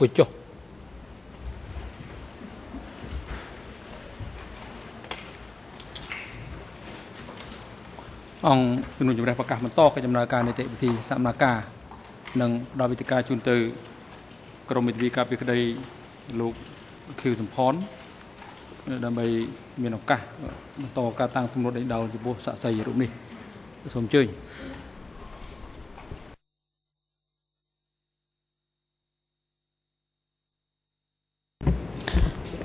អង្គុយចុះអង្គជំនុំជម្រះប្រកាសបន្តកិច្ចដំណើរការនីតិវិធីសកម្មភាពនិងដល់វិទ្យការជូនទៅក្រមវិទ្យាការពីក្តីលោកខៀវសំផនដើម្បីមានឱកាសបន្តការតាំងទំនួលដេញដោលចំពោះសាក្សីរូបនេះសូមអញ្ជើញ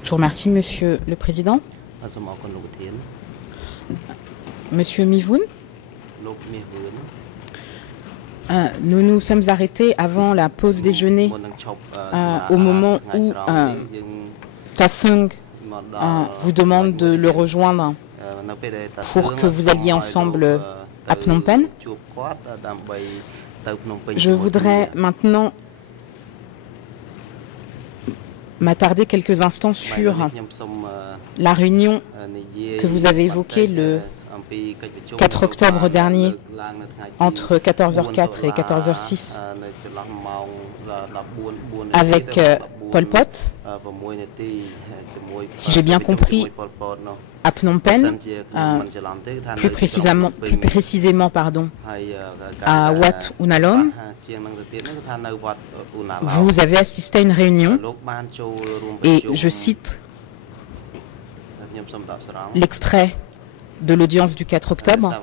Je vous remercie, Monsieur le Président. Monsieur Mivoun, nous nous sommes arrêtés avant la pause déjeuner au moment où Tassung vous demande de le rejoindre pour que vous alliez ensemble à Phnom Penh. Je voudrais maintenant m'attarder quelques instants sur la réunion que vous avez évoquée le 4 octobre dernier entre 14h04 et 14h06 avec Pol Pot. Si j'ai bien compris, à Phnom Penh, plus précisément pardon, à Wat Unalom, vous avez assisté à une réunion et je cite l'extrait de l'audience du 4 octobre.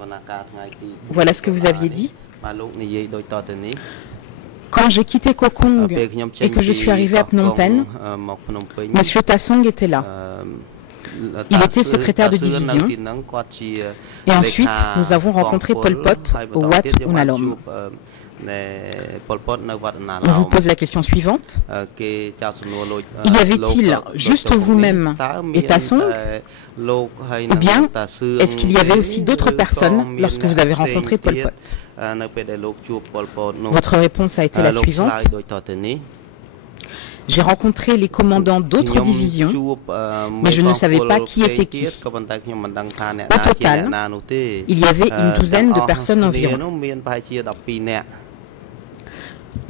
Voilà ce que vous aviez dit. Quand j'ai quitté Kokong et que je suis arrivé à Phnom Penh, M. Tassong était là. Il était secrétaire de division. Et ensuite, nous avons rencontré Pol Pot au Wat Unalom. On vous pose la question suivante. Y avait-il juste vous-même et Tassong, ou bien est-ce qu'il y avait aussi d'autres personnes lorsque vous avez rencontré Pol Pot? Votre réponse a été la suivante. J'ai rencontré les commandants d'autres divisions, mais je ne savais pas qui était qui. Au total, il y avait une douzaine de personnes environ.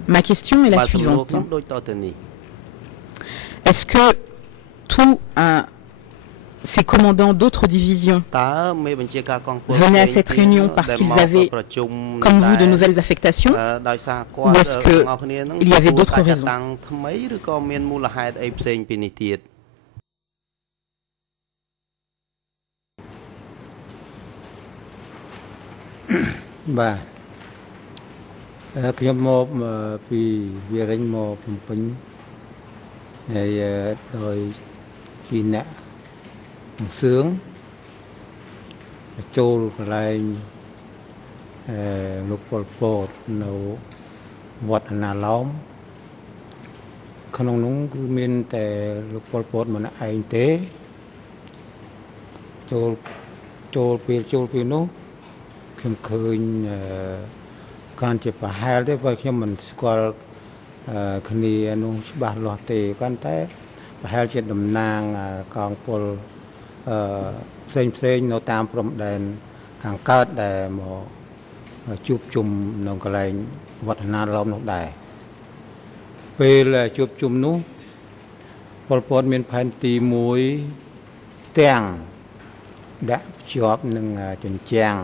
Ma question est la suivante. Est-ce que tous ces commandants d'autres divisions venaient à cette réunion parce qu'ils avaient, comme vous, de nouvelles affectations, ou est-ce qu'il y avait d'autres raisons? Bah. ខ្ញុំមកពីវារិញមកភ្នំពេញហើយដោយពីអ្នកសឿងចូលកន្លែងលោកប៉ុលពតនៅវត្តអណាឡោមក្នុងនោះគឺមានតែលោកប៉ុលពតម្នាក់ឯងទេចូលពេលនោះខ្ញុំឃើញ កាន់ជាប្រហែលទេបើខ្ញុំមិនស្គាល់គ្នានោះច្បាស់លាស់ទេគាត់តែប្រហែលជាតំណាងកងពលផ្សេងនៅតាមព្រំដែនខាងកើតដែលមកជួបជុំនៅកន្លែងវត្តណាឡោមនោះដែរពេលជួបជុំនោះពលពតមានផែនទីមួយទាំងដាក់ភ្ជាប់នឹងជញ្ជាំង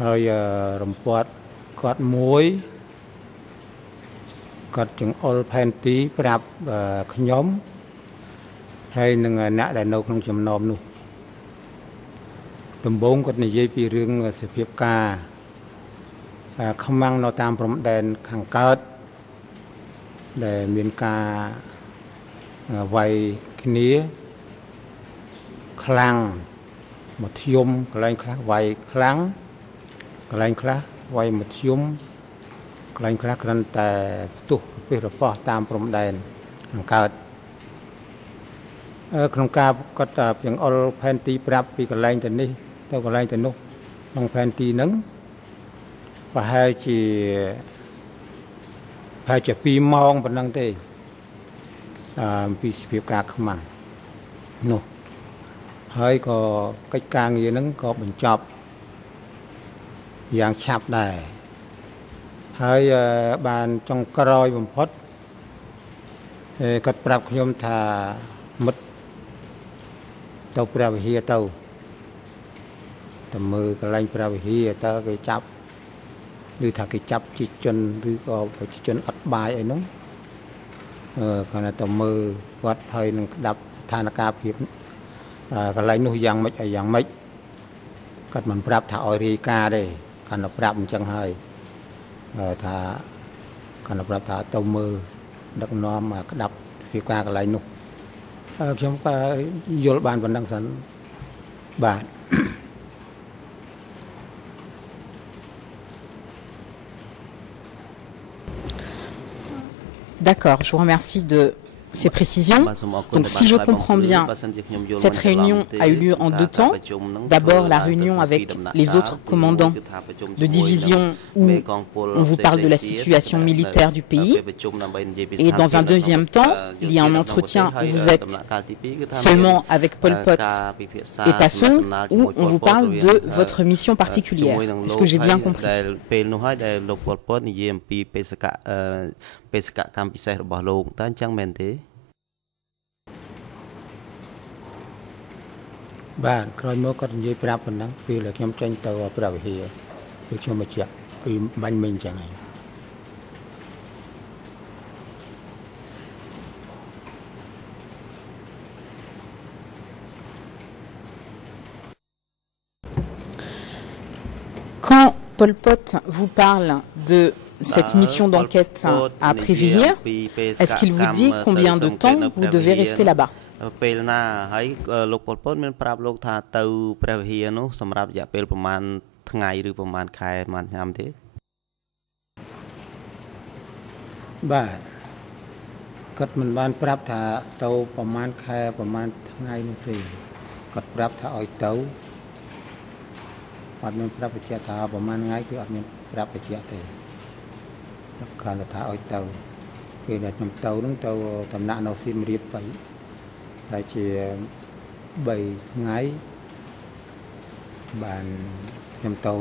ហើយរំពាត់ គាត់មួយគាត់ចង្អុលផែនទីប្រាប់ខ្ញុំហើយនឹងអ្នកដែលនៅក្នុងចំណោមនោះដំបូងគាត់និយាយពីរឿងសភាពការខ្មាំងនៅតាមព្រំដែនខាងកើតដែលមានការវាយគ្នាខ្លាំងមធ្យមកន្លែងខ្លះវាយខ្លាំងកន្លែងខ្លះ វាយមធ្យមកន្លែងខ្លះគ្រាន់តែផ្ទុះពីរប៉ោះតាមព្រំដែនខាងកើតក្នុងការគាត់ចង្អុលផែនទីប្រាប់ពីកន្លែងទៅនេះទៅកន្លែងទៅនោះក្នុងផែនទីហ្នឹងប្រហែលជា2ម៉ោងប៉ុណ្ណឹងទេពីសភាពការខ្មាំងនោះហើយក៏កិច្ចការងារហ្នឹងក៏បញ្ចប់ យ៉ាងឆាប់ដែរហើយបានចុងក្រោយបំផុត គាត់ប្រាប់ខ្ញុំថាមុតទៅព្រះវិហារទៅមើលកន្លែងព្រះវិហារតើគេចាប់ឬថាគេចាប់ជាជនឬក៏ប្រជាជនអត់បាយអីនោះគាត់ទៅមើលគាត់ហើយនឹងក្តាប់ស្ថានភាពកន្លែងនោះយ៉ាងម៉េចឲ្យយ៉ាងម៉េចគាត់មិនប្រាប់ថាឲ្យរាយការណ៍ទេគាត់ទៅប្រាប់អញ្ចឹងហើយថាគាត់ទៅប្រាប់ថាទៅមើលដឹកនាំក្តាប់រាយការណ៍កន្លែងនោះខ្ញុំក៏យល់បានប៉ុណ្ណឹងសិនបាទ D'accord, je vous remercie de ces précisions. Donc si je comprends bien, cette réunion a eu lieu en deux temps. D'abord la réunion avec les autres commandants de division où on vous parle de la situation militaire du pays. Et dans un deuxième temps, il y a un entretien où vous êtes seulement avec Pol Pot et Tasson où on vous parle de votre mission particulière. Est-ce que j'ai bien compris? Bạn, rồi mới có gì phải làm nắng vì là nhóm tranh tàu phải làm gì để cho mà chạy vì bánh mình chẳng hạn. Quand Pol Pot vous parle de cette mission d'enquête à Prévillers, est-ce qu'il vous dit combien de temps vous devez rester là-bas? Bah,គាត់មិនបានប្រាប់ថាទៅប្រហែលខែប្រហែលថ្ងៃនោះទេគាត់ប្រាប់ថាឲ្យទៅអត់មានប្រាប់បញ្ជាក់ថាប្រហែលថ្ងៃគឺអត់មានប្រាប់បញ្ជាក់ទេគ្រាន់តែថាឲ្យទៅពេលដែលខ្ញុំទៅនឹងទៅតំណាក់នៅសៀមរាបទៅហើយជា3ថ្ងៃបានខ្ញុំទៅ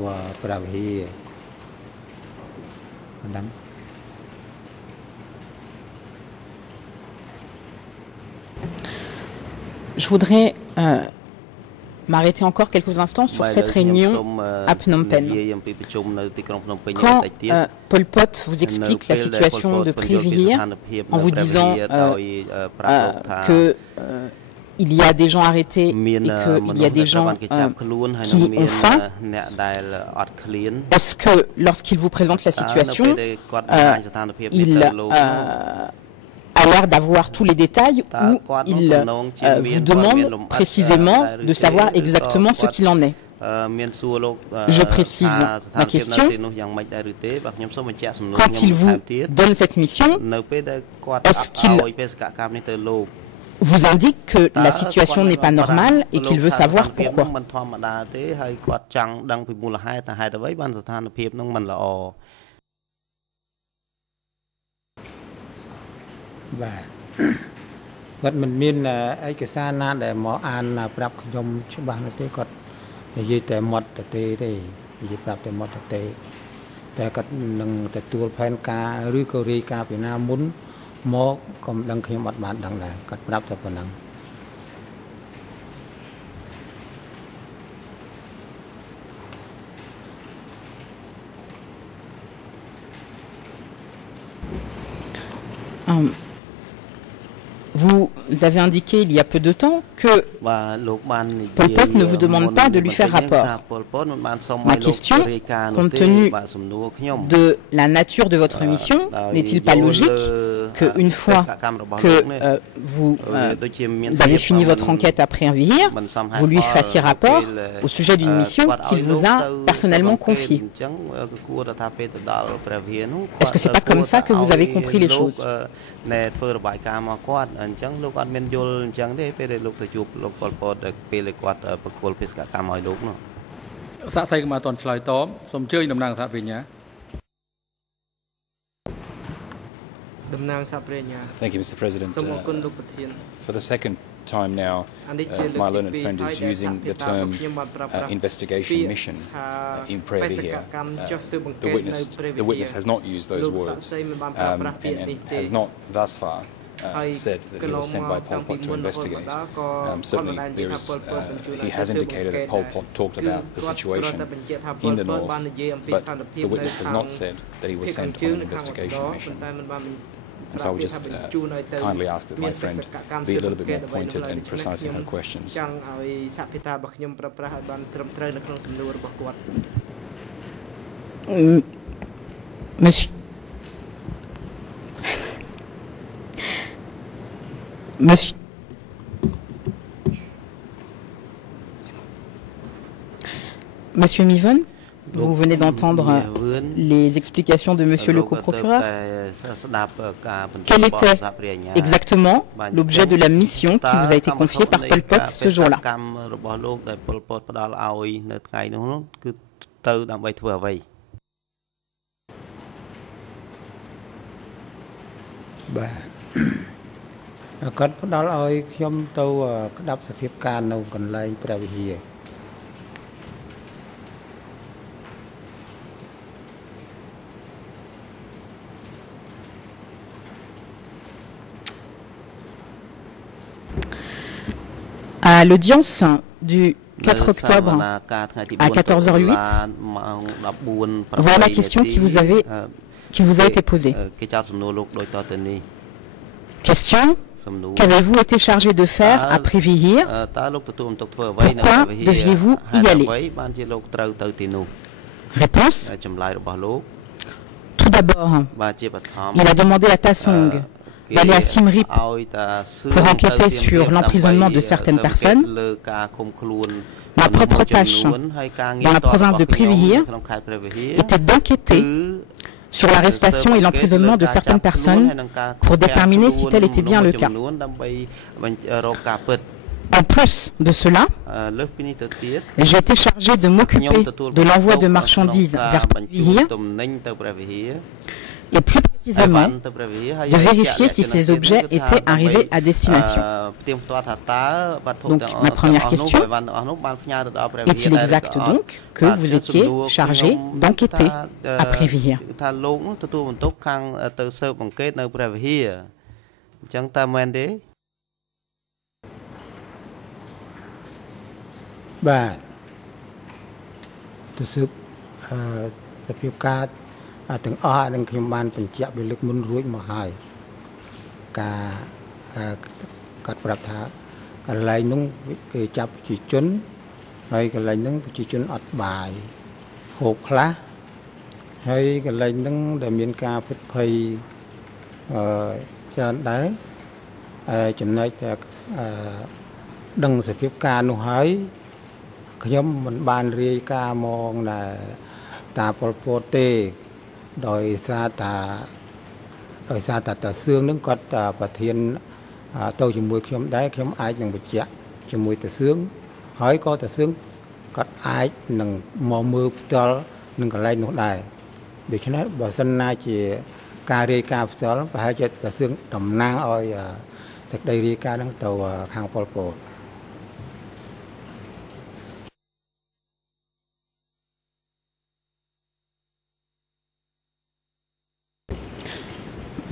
ព្រះវិហារប៉ុណ្ណឹង Je voudrais m'arrêter encore quelques instants sur cette réunion à Phnom Penh. Quand Pol Pot vous explique la situation de Prévillers en vous disant qu'il y a des gens arrêtés et qu'il y a des gens qui ont faim, est-ce que lorsqu'il vous présente la situation, il a l'air d'avoir tous les détails ou il vous demande précisément de savoir exactement ce qu'il en est? Je précise ma question. Quand il vous donne cette mission, est-ce qu'il vous indique que la situation n'est pas normale et qu'il veut savoir pourquoi? Bah, គាត់មិនមានឯកសារណាដែលមកអានប្រាប់ខ្ញុំច្បាស់នោះទេគាត់និយាយតែមាត់ទៅទេនិយាយប្រាប់តែមាត់ទៅទេតែគាត់នឹងទទួលផែនការឬក៏រាយការណ៍ពីណាមុនមកក៏មិនដឹងខ្ញុំអត់បានដឹងដែរគាត់ប្រាប់តែប៉ុណ្ណឹង Vous avez indiqué il y a peu de temps que Pol Pot ne vous demande pas de lui faire rapport. Ma question, compte tenu de la nature de votre mission, n'est-il pas logique qu'une fois que vous avez fini votre enquête après un vihir, vous lui fassiez rapport au sujet d'une mission qu'il vous a personnellement confiée? Est-ce que c'est pas comme ça que vous avez compris les choses? Thank you, Mr. President. For the second time now, my learned friend is using the term investigation mission in Prévillers. The witness has not used those words and has not thus far said that he was sent by Pol Pot to investigate. Certainly, he has indicated that Pol Pot talked about the situation in the north, but the witness has not said that he was sent on an investigation mission. And so I would just kindly ask that my friend be a little bit more pointed and precise in her questions. Monsieur Mivon, vous venez d'entendre les explications de Monsieur le co-procureur. Quel était exactement l'objet de la mission qui vous a été confiée par Pol Pot ce jour-là? À l'audience du 4 octobre à 14h08, voilà la question qui vous a été posée. Question: qu'avez-vous été chargé de faire à Prévihir? Pourquoi deviez-vous y aller? Réponse: tout d'abord, il a demandé à Tassong d'aller à Siem Reap pour enquêter sur l'emprisonnement de certaines personnes. Ma propre tâche dans la province de Prévihir était d'enquêter sur l'arrestation et l'emprisonnement de certaines personnes pour déterminer si tel était bien le cas. En plus de cela, j'ai été chargé de m'occuper de l'envoi de marchandises vers Prévihir et plus précisément de vérifier si ces objets étaient arrivés à destination. Donc ma première question: est-il exact donc que vous étiez chargé d'enquêter à Prévihir?ទាំងអស់នឹងខ្ញុំបានបញ្ជាក់ពីលើកមុនរួចមកហើយការកាត់ប្រាប់ថាកន្លែងនោះគេចាប់ប្រជាជនហើយកន្លែងហ្នឹងប្រជាជនអត់បាយហូបខ្លះហើយកន្លែងហ្នឹងដែលមានការពិតភ័យច្រើនដែរចំណែកតែដឹងសភាពការនោះហើយខ្ញុំមិនបានរាយការណ៍មកតាប៉ុលពតទេដោយសារតាសឿងនឹងគាត់ប្រធានទៅជាមួយខ្ញុំដែរខ្ញុំអាចនឹងបញ្ជាក់ជាមួយតាសឿងហើយក៏តាសឿងគាត់អាចនឹងមកមើលផ្ទាល់នឹងកន្លែងនោះដែរដូច្នេះបើសិនណាជាការរាយការណ៍ផ្ទាល់ប្រហែលជាតាសឿងតំណាងឲ្យសេចក្តីរាយការណ៍នឹងទៅខាងប៉ុលពត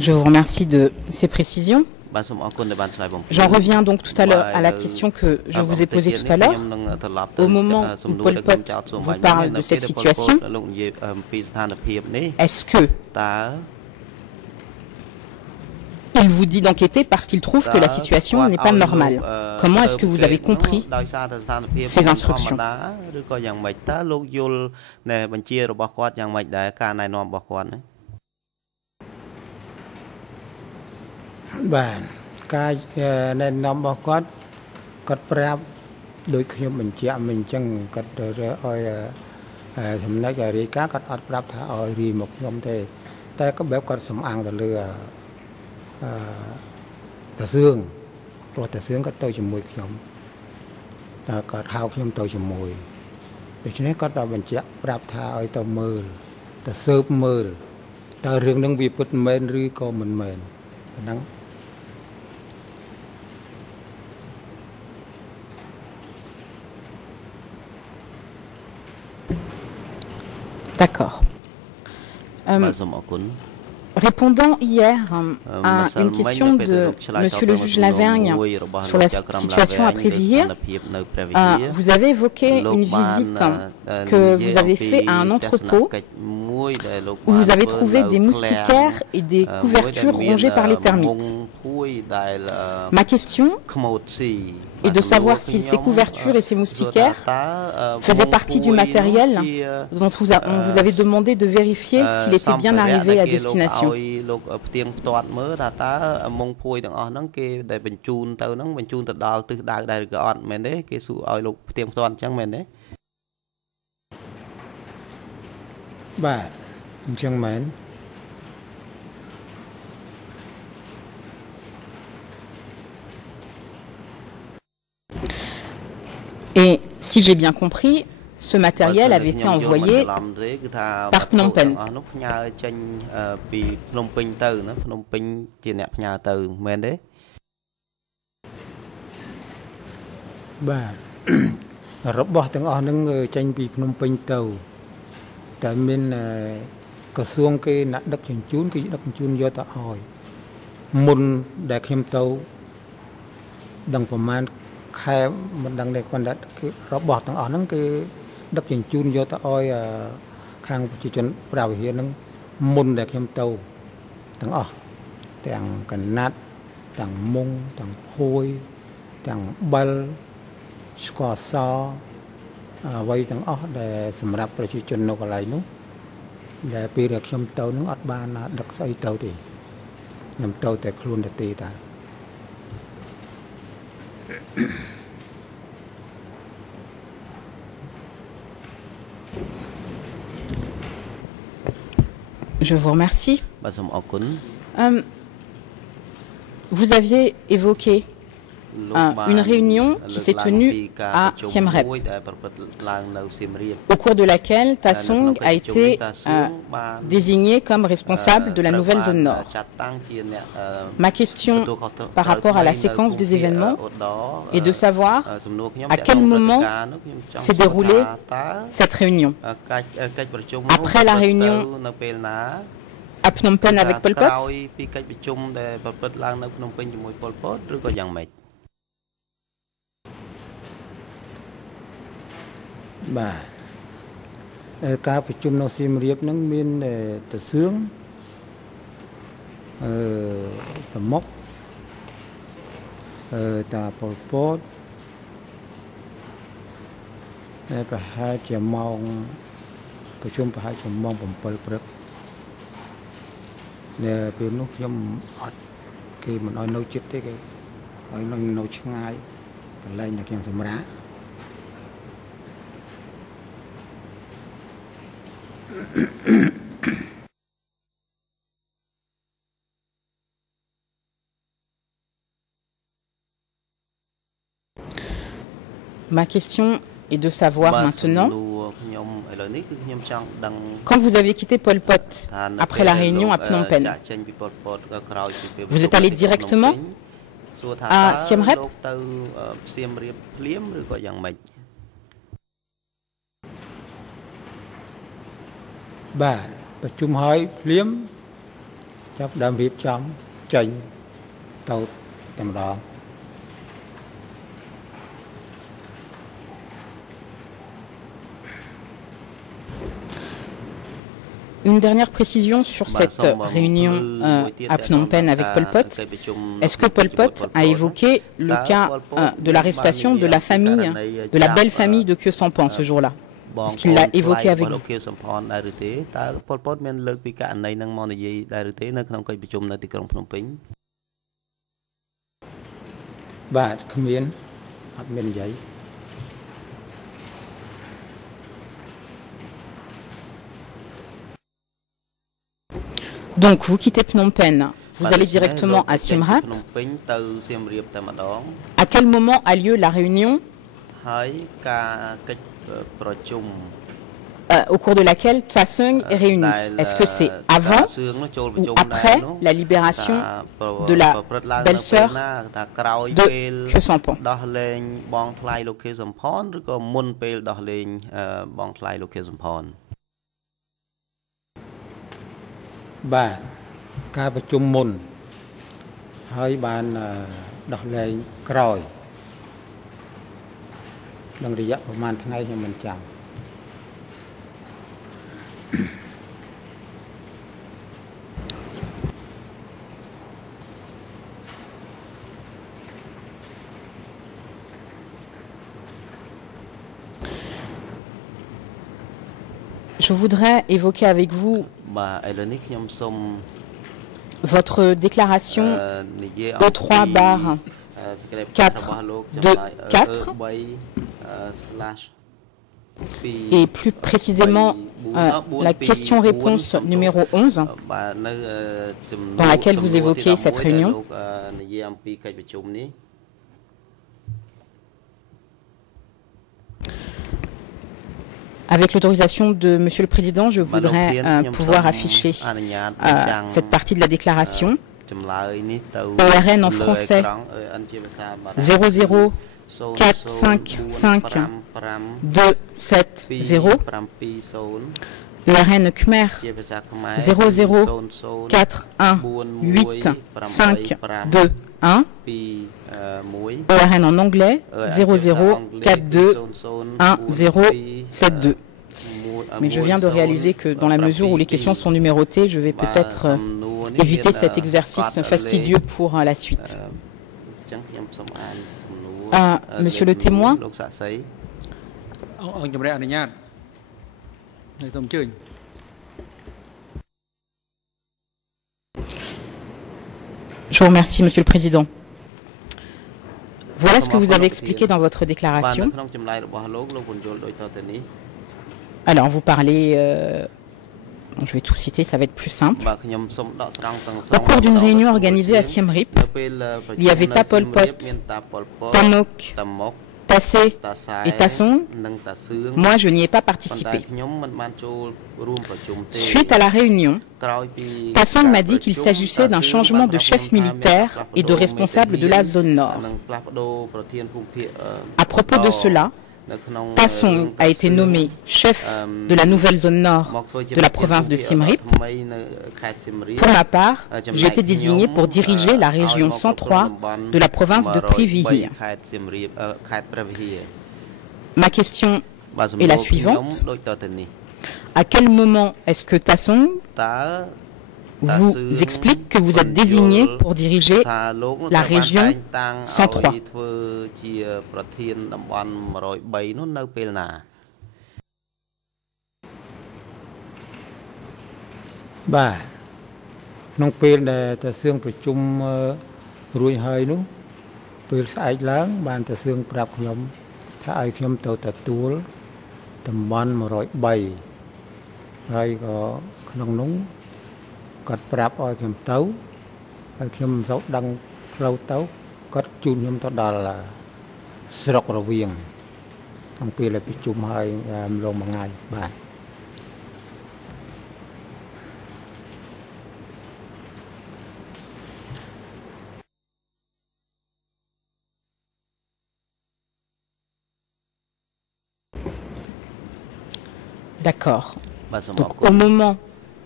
Je vous remercie de ces précisions. J'en reviens donc tout à l'heure à la question que je vous ai posée tout à l'heure. Au moment où Pol Pot vous parle de cette situation, est-ce que il vous dit d'enquêter parce qu'il trouve que la situation n'est pas normale? Comment est-ce que vous avez compris ces instructions? Bạn, cái nên nằm bao quát cắt prep đôi khi mình chạm mình chẳng cắt rồi thầm nói cái gì cá cắt ắt prep thà oi ri một nhóm thế,แต่ก็แบบcắt sắm ăn từ lừa tà xương,ตัวtà xương cắt tôi chìm mùi nhóm, tà cắt hao nhóm tôi chìm mùi, để cho nên cắt đã mình chạm prep thà oi tàu mờ, tà sớp mờ, tà riêng năng bị bứt men ri co mình mền, nắng. D'accord. Répondant hier à une question de Monsieur le juge Lavergne sur la situation à Préville, vous avez évoqué une visite que vous avez faite à un entrepôt où vous avez trouvé des moustiquaires et des couvertures rongées par les termites. Ma question est de savoir si ces couvertures et ces moustiquaires faisaient partie du matériel dont on vous avait demandé de vérifier s'il était bien arrivé à destination. Et si j'ai bien compris, ce matériel avait été envoyé par Phnom Penh. Je vous remercie. Vous aviez évoqué une réunion qui s'est tenue à Siem Reap, au cours de laquelle Ta Song a été désigné comme responsable de la nouvelle zone nord. Ma question par rapport à la séquence des événements est de savoir à quel moment s'est déroulée cette réunion. Après la réunion à Phnom Penh avec Pol Pot? Ma question est de savoir maintenant, quand vous avez quitté Pol Pot après la réunion à Phnom Penh, vous êtes allé directement à Siem Reap? Une dernière précision sur cette réunion à Phnom Penh avec Pol Pot. Est-ce que Pol Pot a évoqué le cas de l'arrestation de la famille, de la belle famille de Khieu Samphan ce jour-là? Est-ce qu'il l'a évoqué avec vous? Donc, vous quittez Phnom Penh, vous allez directement à Siem Reap. À quel moment a lieu la réunion au cours de laquelle Ta Song est réunie? Est-ce que c'est avant ou après la libération de la belle-sœur de Khieu Samphan? ការប្រជុំមុនហើយបានដោះលែងក្រោយក្នុងរយៈប្រហែលថ្ងៃខ្ញុំមិនចាំ Je voudrais évoquer avec vous votre déclaration E3/424 et plus précisément la question-réponse numéro 11 dans laquelle vous évoquez cette réunion. Avec l'autorisation de Monsieur le Président, je voudrais pouvoir afficher cette partie de la déclaration. ORN en français 00455270. ERN Khmer 00418521. ORN en anglais 00421072. Mais je viens de réaliser que dans la mesure où les questions sont numérotées, je vais peut-être éviter cet exercice fastidieux pour la suite. Monsieur le témoin. Je vous remercie, Monsieur le Président. Voilà ce que vous avez expliqué dans votre déclaration. Alors, vous parlez, je vais tout citer, ça va être plus simple. Au cours d'une réunion organisée à Siem Reap, il y avait Tapol Pot, Tamok, Tassé et Tasson. Moi, je n'y ai pas participé. Suite à la réunion, Tasson m'a dit qu'il s'agissait d'un changement de chef militaire et de responsable de la zone nord. À propos de cela, Tasson a été nommé chef de la nouvelle zone nord de la province de Siem Reap. Pour ma part, j'ai été désigné pour diriger la région 103 de la province de Privihir. Ma question est la suivante. À quel moment est-ce que Tasson vous explique que vous êtes désigné pour diriger la région 103? Bah, nonពេលដែលតាសឿងប្រជុំរួចហើយនោះពេលស្អែកឡើងបានតាសឿងប្រាប់ខ្ញុំថាឲ្យខ្ញុំទៅទទួលតំបន់103ហើយក៏ក្នុងនោះគាត់ប្រាប់ឲ្យខ្ញុំទៅហើយខ្ញុំមិនសូវដឹងផ្លូវទៅគាត់ជូនខ្ញុំទៅដល់ស្រុករវៀងក្នុងពេលដែលប្រជុំហើយម្លងមួយថ្ងៃបាទ D'accord. Donc au moment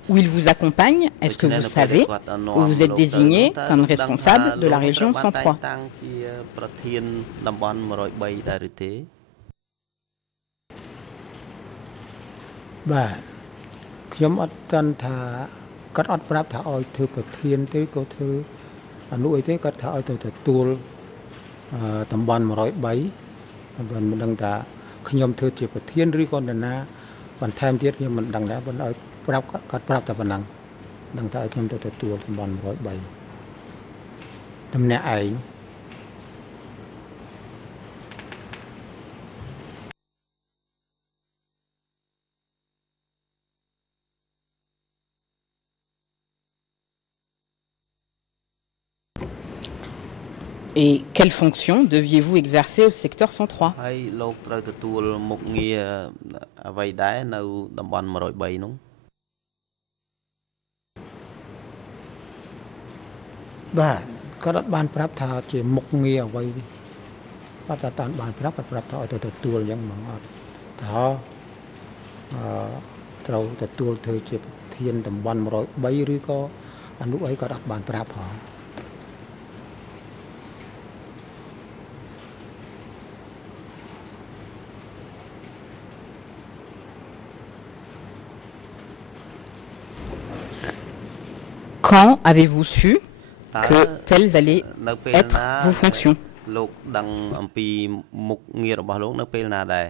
où il vous accompagne, est-ce que vous savez où vous êtes désigné comme responsable de la région 103? Bah, ខ្ញុំអត់ទាន់ថាគាត់អត់ប្រាប់ថាឲ្យធ្វើប្រធានទេក៏ធ្វើអនុអីទេគាត់ថាឲ្យទៅទទួលតំបន់103មិនដឹងថាខ្ញុំធ្វើជាប្រធានឬក៏នរណាបន្ថែមទៀតខ្ញុំមិនដឹងដែរប៉ុន្តែឲ្យប្រាប់គាត់ប្រាប់តែប៉ុណ្ណឹងដឹងថាឲ្យខ្ញុំទៅទទួលតំបន់103តំណាក់ឯង Et quelle fonction deviez-vous exercer au secteur 103? Bah,គាត់អត់បានប្រាប់ថាជាមុខងារអ្វីទេគាត់តែតាមបានប្រាប់គាត់ប្រាប់ថាឲ្យទៅទទួលអញ្ចឹងហ្មងអត់ថាត្រូវទទួលធ្វើជាប្រធានតំបន់103ឬក៏ អនុអីក៏អត់បានប្រាប់ផង Quand avez-vous su que telles allaient être vos fonctions? លោកដឹងអំពីមុខងាររបស់លោកនៅពេលណាដែរ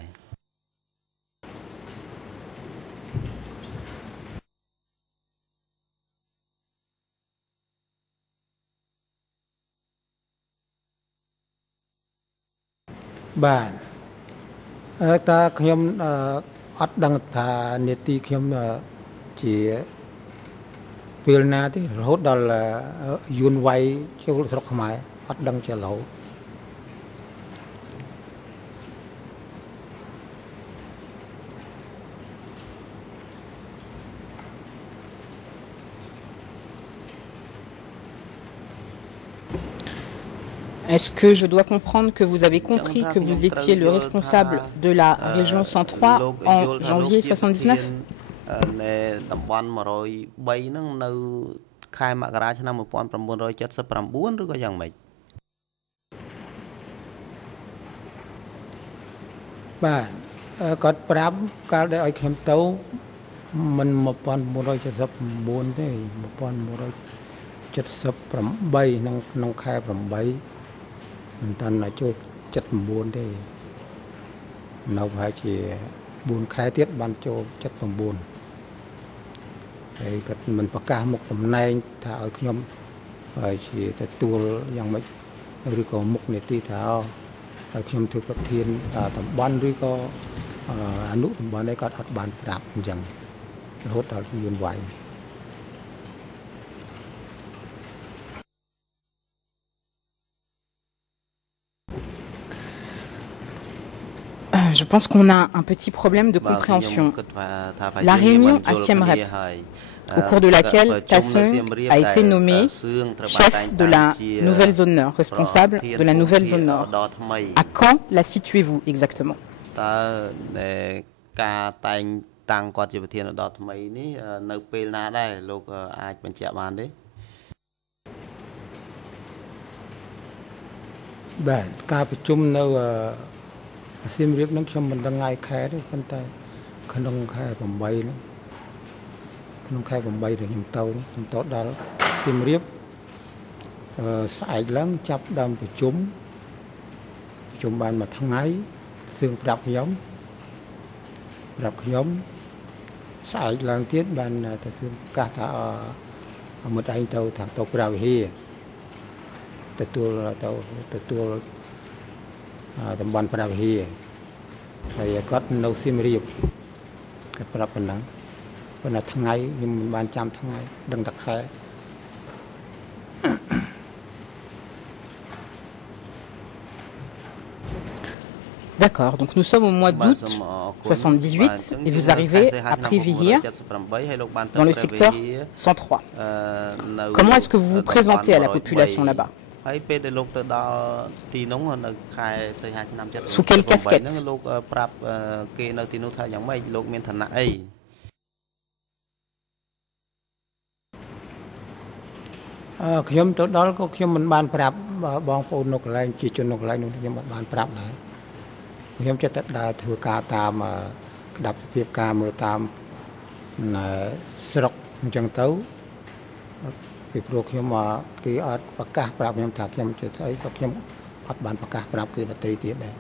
បាទតើខ្ញុំអត់ដឹងថានេតិខ្ញុំជាពេលណាទេរហូតដល់យួនវ័យចូលស្រុកខ្មែរអត់ដឹងជារហូត Est-ce que je dois comprendre que vous avez compris que vous étiez le responsable de la région 103 en janvier 79? តំបន់103ហ្នឹងនៅខែមករាឆ្នាំ 1979 ឬក៏យ៉ាងម៉េច បាទគាត់ប្រាប់កាលដែលឲ្យខ្ញុំទៅមិន 1979 ទេ 1978 ក្នុងខែ 8 មិនតាន់ចូល 79 ទេ នៅប្រហែលជា 4 ខែទៀតបានចូល 79 ហើយគាត់មិនប្រកាសមុខតំណែងថាឲ្យខ្ញុំជាទទួលយ៉ាងម៉េចឬក៏មុខនីតិថាឲ្យខ្ញុំធ្វើប្រធានតំបន់ឬក៏អនុតំបន់ឯគាត់អត់បានប្រាប់អញ្ចឹងរហូតដល់យួនវ័យ Je pense qu'on a un petit problème de compréhension. La réunion à Siem Reap, au cours de laquelle Tasseung a été nommé chef de la nouvelle zone nord, responsable de la nouvelle zone nord. À quand la situez-vous exactement? Siem Reap នឹងខ្ញុំមិនដឹងថ្ងៃខែទេប៉ុន្តែក្នុងខែ 8 ហ្នឹងក្នុងខែ 8 ដែលខ្ញុំទៅដល់ Siem Reap ស្អែកឡើងចាប់ដើមប្រជុំបានមួយថ្ងៃសឿងប្រាប់ខ្ញុំស្អែកឡើងទៀតបានតែសឿងប្រកាសថាមិត្តឯងទៅថាទៅព្រះវិហារទទួលតំបន់ព្រះវិហារហើយគាត់នៅសៀមរាបគាត់ប្រាប់ប៉ុណ្ណឹងប៉ុន្តែថ្ងៃខ្ញុំមិនបានចាំថ្ងៃដឹងតែខែ D'accord, donc nous sommes au mois d'août 78 et vous arrivez à Privihir dans le secteur 103. Comment est-ce que vous vous présentez à la population là-bas? Sous quelle casquette? Vì proខ្ញុំគេអត់ប្រកាសប្រាប់ខ្ញុំថាខ្ញុំជាស្អីក៏ខ្ញុំអត់បានប្រកាសប្រាប់គេដទៃទៀតដែរ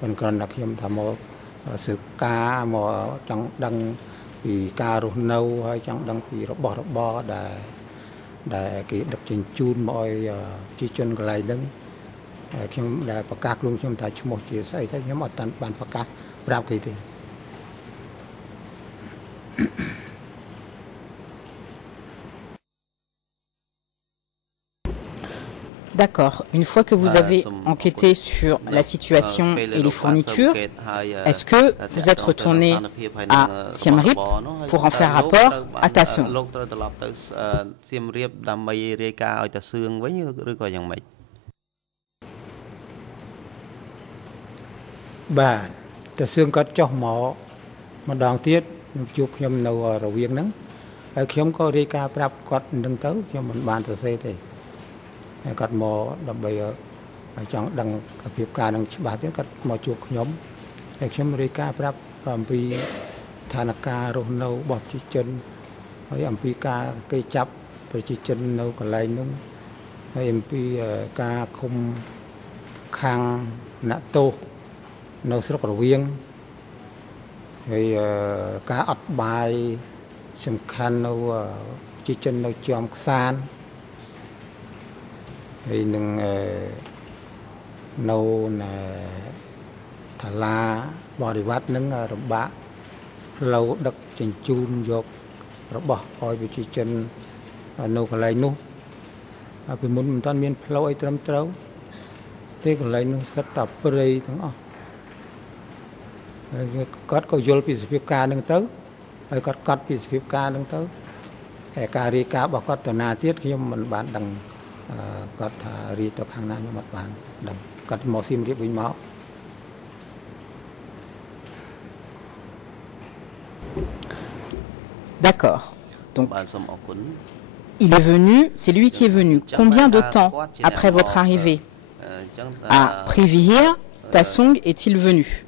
ប៉ុន្តែគ្រាន់តែខ្ញុំថាមកសិក្សាមកចង់ដឹងពីការរស់នៅហើយចង់ដឹងពីរបស់របរដែលគេដឹកជញ្ជូនមកឲ្យប្រជាជនកន្លែងហ្នឹងខ្ញុំដែលប្រកាសខ្លួនខ្ញុំថាឈ្មោះជាស្អីតែខ្ញុំអត់បានប្រកាសប្រាប់គេទេ D'accord. Une fois que vous avez enquêté sur la situation et les fournitures, est-ce que vous êtes retourné à Siem Reap pour en faire rapport à Tasseung? Bah, Tasseung គាត់ចុះមកម្ដងទៀតជួបខ្ញុំនៅរវាងហ្នឹង ខ្ញុំក៏រាយការណ៍ប្រាប់គាត់នឹងទៅខ្ញុំមិនបានទៅសេទេហើយគាត់មកដើម្បីចង់ដឹងភាពការនឹងច្បាស់ទៀតគាត់មកជួបខ្ញុំហើយខ្ញុំរាយការណ៍ប្រាប់អំពីស្ថានភាពរស់នៅរបស់ប្រជាជនហើយអំពីការគេចាប់ប្រជាជននៅកន្លែងនោះហើយអំពីការឃុំខាំងអ្នកទោសនៅស្រុករវៀងហើយការអត់បាយសំខាន់នៅប្រជាជននៅជាំខ្សានហើយនឹងនៅថាឡាបរិវត្តនឹងរំបាក់ផ្លូវដឹកជញ្ជូនយករបស់ឲ្យប្រជាជននៅកន្លែងនោះពីមុនមិនតាន់មានផ្លូវអីត្រឹមត្រូវទេកន្លែងនោះសិតតែព្រៃទាំងអស់ហើយគាត់ក៏យល់ពីសភាពការនឹងទៅហើយគាត់កាត់ពីសភាពការនឹងទៅហើយការរាយការណ៍របស់គាត់ទៅណាទៀតខ្ញុំមិនបានដឹងគាត់ថារាយទៅខាងណាខ្ញុំអត់បានដឹងគាត់មកសៀមរាបវិញមក D'accord. Donc, il est venu, c'est lui qui est venu. Combien de temps après votre arrivée à Privihir, Tasung est-il venu?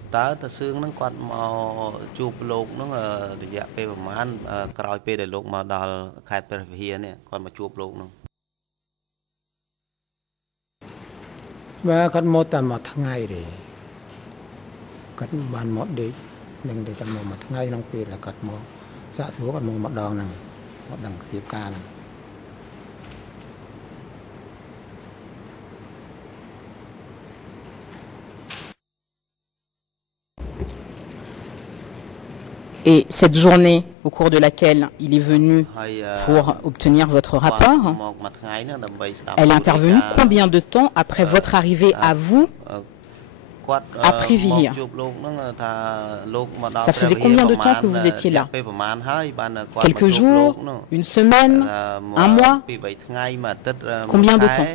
Et cette journée au cours de laquelle il est venu pour obtenir votre rapport, elle est intervenue combien de temps après votre arrivée à vous à Privihir? Ça faisait combien de temps que vous étiez là? Quelques jours? Une semaine? Un mois? Combien de temps?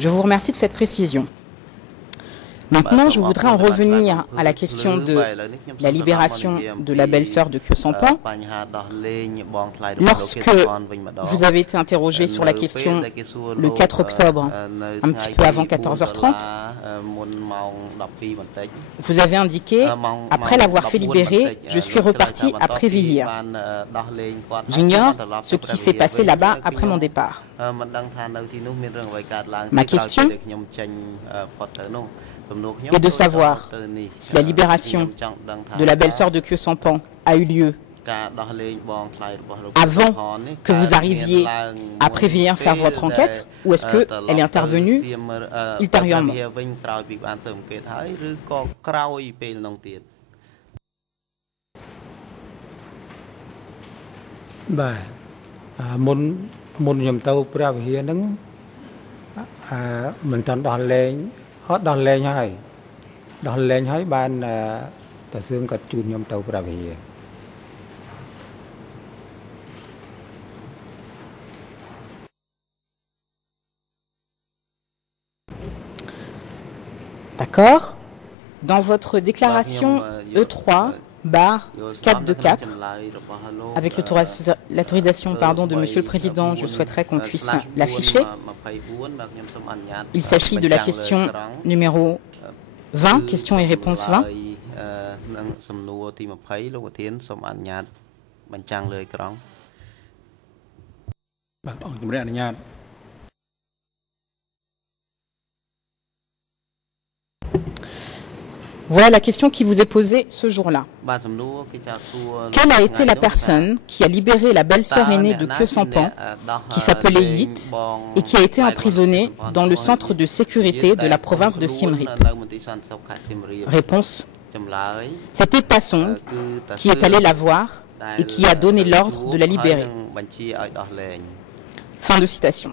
Je vous remercie de cette précision. Maintenant, je voudrais en revenir à la question de la libération de la belle-sœur de Khieu Samphan. Lorsque vous avez été interrogé sur la question le 4 octobre, un petit peu avant 14h30, vous avez indiqué, après l'avoir fait libérer, je suis reparti à Privihir. J'ignore ce qui s'est passé là-bas après mon départ. Ma question et de savoir si la libération de la belle-sœur de Khieu Samphan a eu lieu avant que vous arriviez à Privihir faire votre enquête ou est-ce qu'elle est intervenue ultérieurement? D'accord. Dans votre déclaration E3/424, avec l'autorisation de Monsieur le Président, je souhaiterais qu'on puisse l'afficher. Il s'agit de la question numéro 20, question et réponse 20. Voilà la question qui vous est posée ce jour-là. Quelle a été la personne qui a libéré la belle-sœur aînée de Khieu Samphan, qui s'appelait Yit, et qui a été emprisonnée dans le centre de sécurité de la province de Siem Reap? Réponse. C'était Tasung qui est allé la voir et qui a donné l'ordre de la libérer. Fin de citation.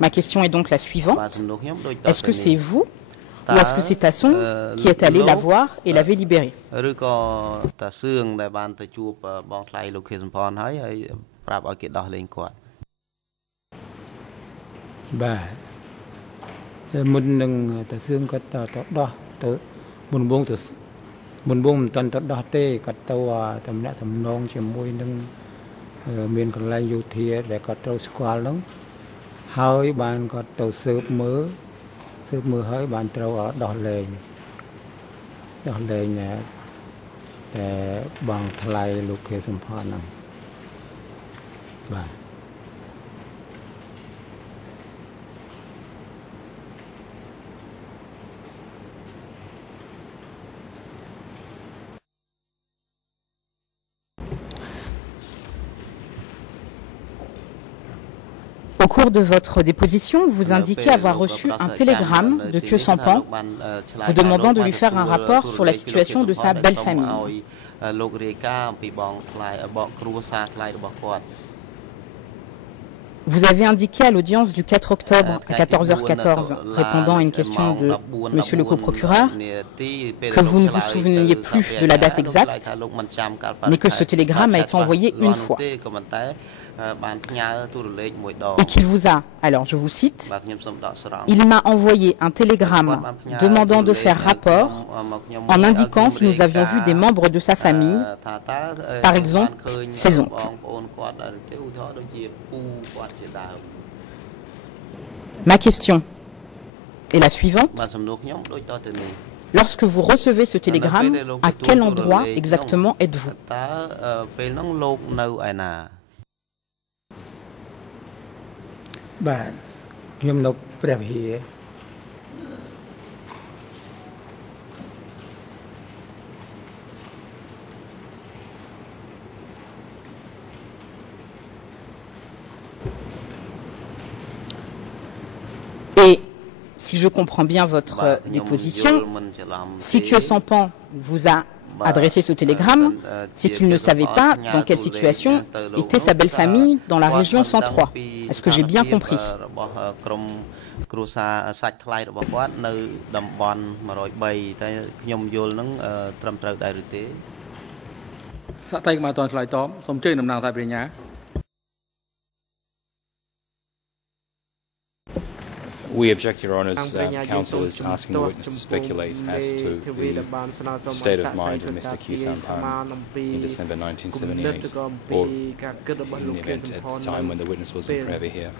Ma question est donc la suivante. Est-ce que c'est vous ou est-ce que c'est Tasson qui est allé la voir et l'avait libérée? Bah, mình ta xương có đó tới mình buông tận tới đó tê có tàu tầm đã tầm nong chỉ môi nâng miền còn lại du thia để có tàu squal lắm hơi bàn có tàu sớp mớ hơi bàn tàu ở đỏ lên nè để bằng thay lục kia sum phòn nè bà Au cours de votre déposition, vous indiquez avoir reçu un télégramme de Khieu Samphan vous demandant de lui faire un rapport sur la situation de sa belle famille. Vous avez indiqué à l'audience du 4 octobre à 14h14, répondant à une question de Monsieur le coprocureur, que vous ne vous souveniez plus de la date exacte, mais que ce télégramme a été envoyé une fois. Et qu'il vous a, alors je vous cite, il m'a envoyé un télégramme demandant de faire rapport en indiquant si nous avions vu des membres de sa famille, par exemple ses oncles. Ma question est la suivante. Lorsque vous recevez ce télégramme, à quel endroit exactement êtes-vous? Bah,ខ្ញុំនៅព្រះវិហារ Et si je comprends bien votre déposition, si Khieu Samphan vous a adressé ce télégramme, c'est qu'il ne savait pas dans quelle situation était sa belle famille dans la région 103. Est-ce que j'ai bien compris? We object, Your Honours. Counsel is asking the witness to speculate as to the state of mind of Mr. Khieu Samphan in December 1978, or in the event at the time when the witness was in Previhier.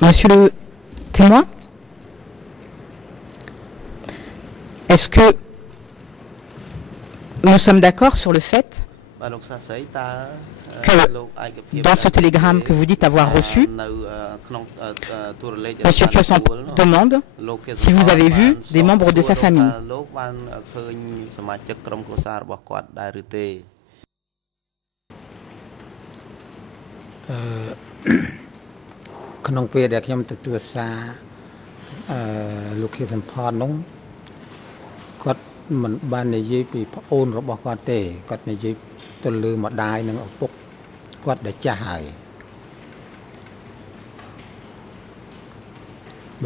Monsieur le témoin, est-ce que nous sommes d'accord sur le fait que dans ce télégramme que vous dites avoir reçu, M. Khieu Samphan demande si vous avez vu des membres de sa famille? Trong ពេលដែលខ្ញុំទទួលសារលោកខៀវសំផននោះគាត់មិនបាននិយាយពីប្អូនរបស់គាត់ទេគាត់និយាយទៅលើម្ដាយនិងឪពុកគាត់ដែលចាស់ហើយ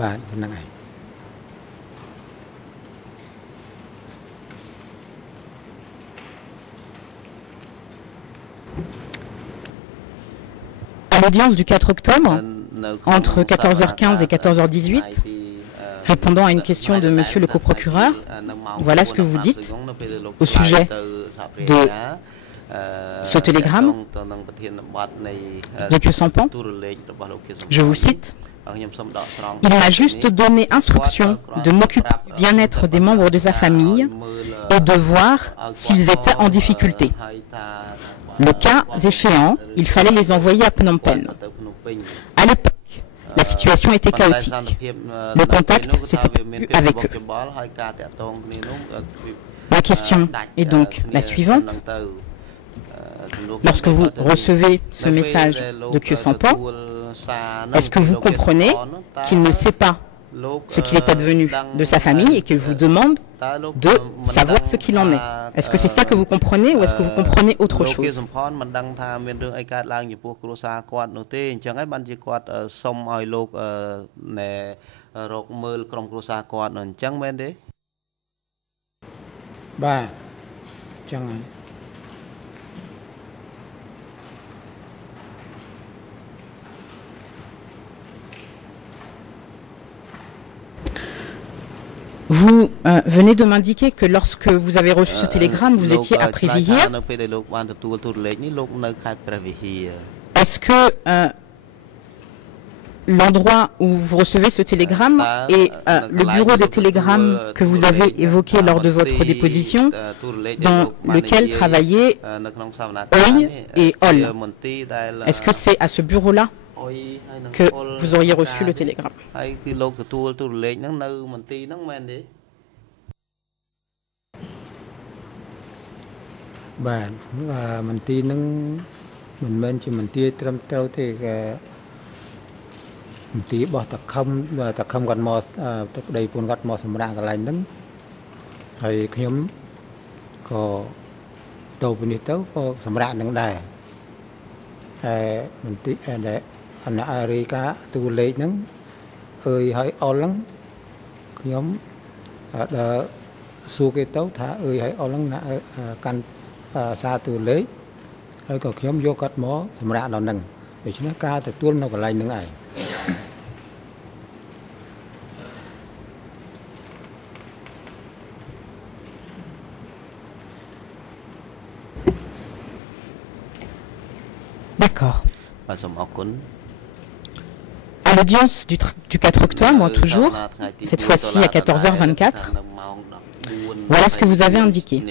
បាទហ្នឹងហើយ À l'audience du 4 octobre, entre 14h15 et 14h18, répondant à une question de Monsieur le coprocureur, voilà ce que vous dites au sujet de ce télégramme de Khieu Samphan. Je vous cite. Il m'a juste donné instruction de m'occuper du bien-être des membres de sa famille et de voir s'ils étaient en difficulté. Le cas échéant, il fallait les envoyer à Phnom Penh. À l'époque, la situation était chaotique. Le contact s'était perdu avec eux. Ma question est donc la suivante. Lorsque vous recevez ce message de Khieu Samphan, est-ce que vous comprenez qu'il ne sait pas ce qu'il est advenu de sa famille et qu'il vous demande de savoir ce qu'il en est. Est-ce que c'est ça que vous comprenez ou est-ce que vous comprenez autre chose? Vous venez de m'indiquer que lorsque vous avez reçu ce télégramme, vous étiez à Prévihir. Est-ce que l'endroit où vous recevez ce télégramme et le bureau des télégrammes que vous avez évoqué lors de votre déposition, dans lequel travaillaient Oy et Ol, est-ce que c'est à ce bureau-là que vous auriez reçu le télégramme? anh ai cả tu lệ nắng ơi hãy on lắng nhóm đã xua cái tấu thả ơi hãy on lắng căn xa tu lệ hay còn nhóm vô cắt mó sầm rạ nào nằng để cho nó ca từ tuôn nó còn lại nương ai. D'accord. À l'audience du 4 octobre, toujours, cette fois-ci à 14h24, voilà ce que vous avez indiqué.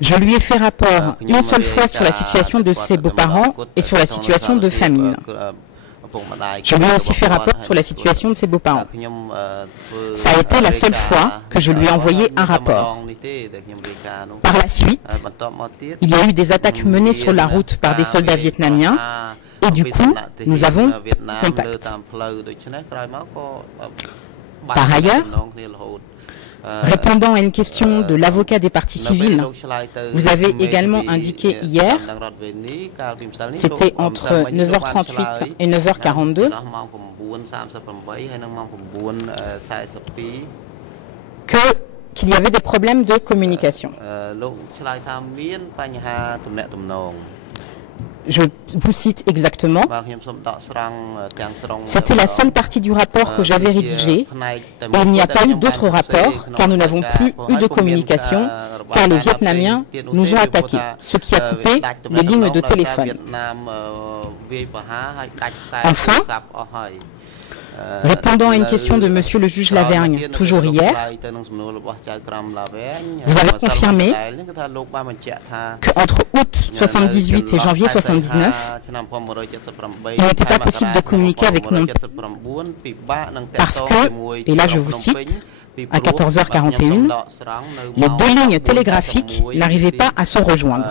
Je lui ai fait rapport une seule fois sur la situation de ses beaux-parents et sur la situation de famine. Je lui ai aussi fait rapport sur la situation de ses beaux-parents. Ça a été la seule fois que je lui ai envoyé un rapport. Par la suite, il y a eu des attaques menées sur la route par des soldats vietnamiens et du coup, nous avons contact. Par ailleurs, répondant à une question de l'avocat des parties civiles, vous avez également indiqué hier, c'était entre 9h38 et 9h42, qu'il y avait des problèmes de communication. Je vous cite exactement. C'était la seule partie du rapport que j'avais rédigé et il n'y a pas eu d'autres rapports car nous n'avons plus eu de communication car les Vietnamiens nous ont attaqués, ce qui a coupé les lignes de téléphone. Enfin, répondant à une question de monsieur le juge Lavergne, toujours hier, vous avez confirmé qu'entre août 78 et janvier 79, il n'était pas possible de communiquer avec nous parce que, et là je vous cite, à 14h41, les deux lignes télégraphiques n'arrivaient pas à se rejoindre.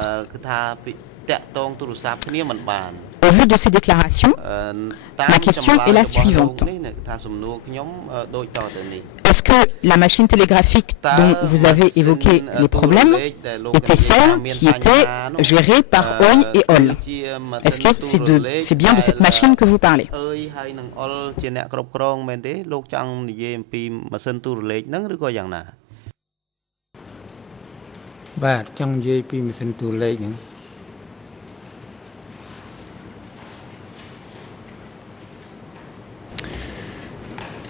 Au vu de ces déclarations, ma question est la suivante. Est-ce que la machine télégraphique dont vous avez évoqué les problèmes était celle qui était gérée par Oy et Ol? Est-ce que c'est bien de cette machine que vous parlez?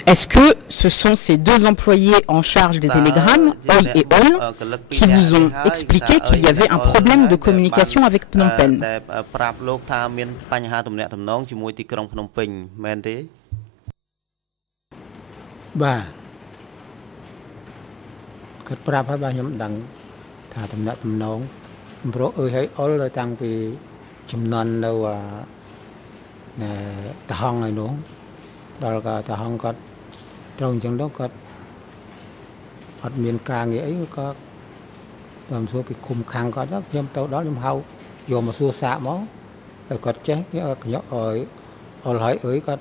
Est-ce que ce sont ces deux employés en charge des télégrammes, Oy et Ol, qui vous ont expliqué qu'il y avait un problème de communication avec Phnom Penh? trong chẳng đó có miền ca nghĩa ấy có làm số cái khung khang có đó nhom tàu đó nhom hậu vô mà xua xạ máu rồi có chết cái nhỏ ở hỏi ấy có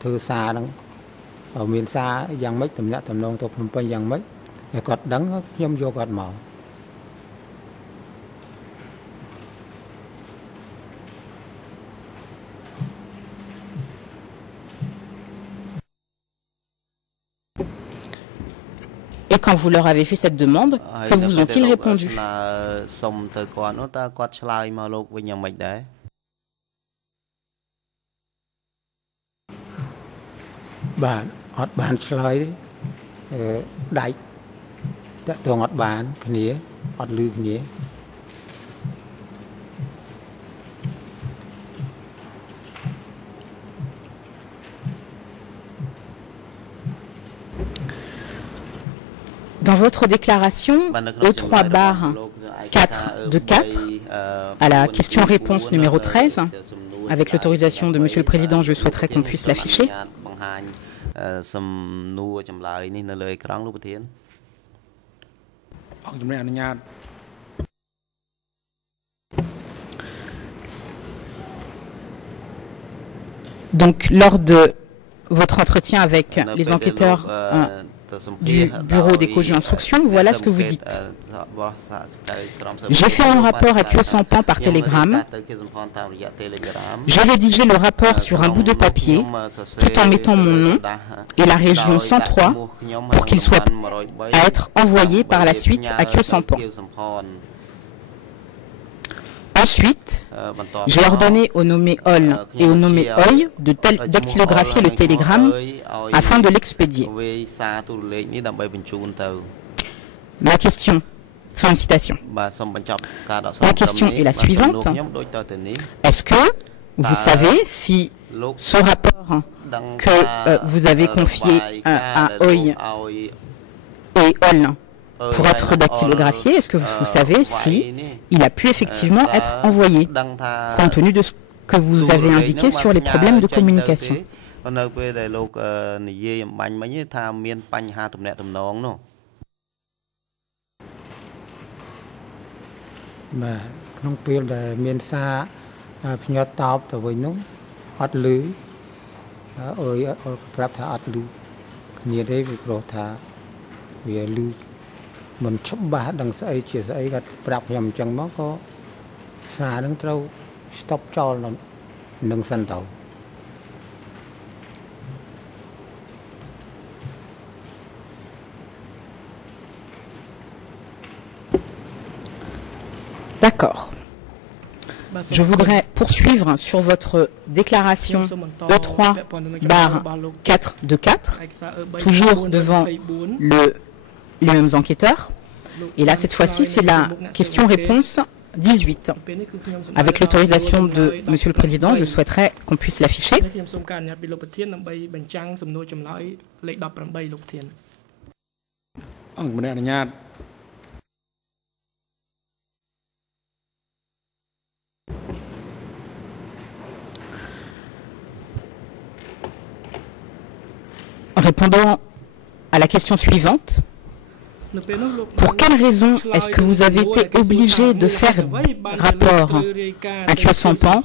thư xa đang មានសារយ៉ាងម៉េចតំណាក់តំណងទៅភ្នំពេញយ៉ាងម៉េចហើយគាត់ដឹងខ្ញុំយកគាត់មក Et quand vous leur avez fait cette demande, que vous ont-ils répondu? Dans votre déclaration, au 3 barre 4 de 4, à la question-réponse numéro 13, avec l'autorisation de Monsieur le Président, je souhaiterais qu'on puisse l'afficher. Donc, lors de votre entretien avec les enquêteurs du bureau des causes d'instruction, voilà ce que vous dites. J'ai fait un rapport à Kyo Sampan par télégramme. J'ai rédigé le rapport sur un bout de papier, tout en mettant mon nom et la région 103 pour qu'il soit à être envoyé par la suite à Kyo Sampan. Ensuite, j'ai ordonné au nommé Hall et au nommé Hoy de dactylographier le télégramme afin de l'expédier. Ma question, fin de citation. La question est la suivante. Est-ce que vous savez si ce rapport que vous avez confié à Hoy et Hall pour être dactylographié, est-ce que vous savez si il a pu effectivement être envoyé, compte tenu de ce que vous avez indiqué sur les problèmes de communication? mình chấp bá đằng say chia sẻ gặt bạc nhầm chẳng mà có xa đứng trâu stop cho nó nâng sân tàu. D'accord. Je voudrais poursuivre sur votre déclaration E3 barre 4 de 4, toujours devant les mêmes enquêteurs. Et là, cette fois-ci, c'est la question-réponse 18. Avec l'autorisation de Monsieur le Président, je souhaiterais qu'on puisse l'afficher. Répondant à la question suivante, pour quelle raison est-ce que vous avez été obligé de faire rapport à Kyo Sampan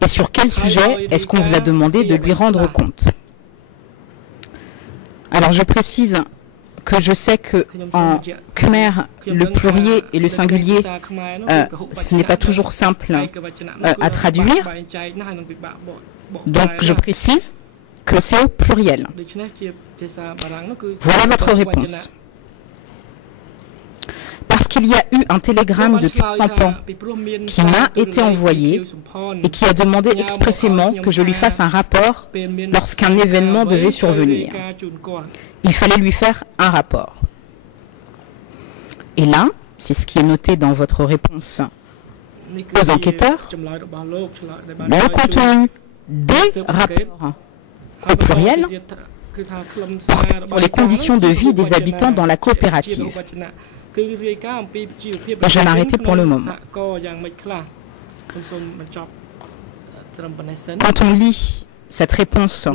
et sur quel sujet est-ce qu'on vous a demandé de lui rendre compte? Alors je précise que je sais que en Khmer, le pluriel et le singulier, ce n'est pas toujours simple à traduire. Donc je précise que c'est au pluriel. Voilà votre réponse. Parce qu'il y a eu un télégramme de Kyo Sampan qui m'a été envoyé et qui a demandé expressément que je lui fasse un rapport lorsqu'un événement devait survenir. Il fallait lui faire un rapport. Et là, c'est ce qui est noté dans votre réponse aux enquêteurs, le contenu des rapports au pluriel porte sur les conditions de vie des habitants dans la coopérative. Je vais m'arrêter pour le moment. Quand on lit cette réponse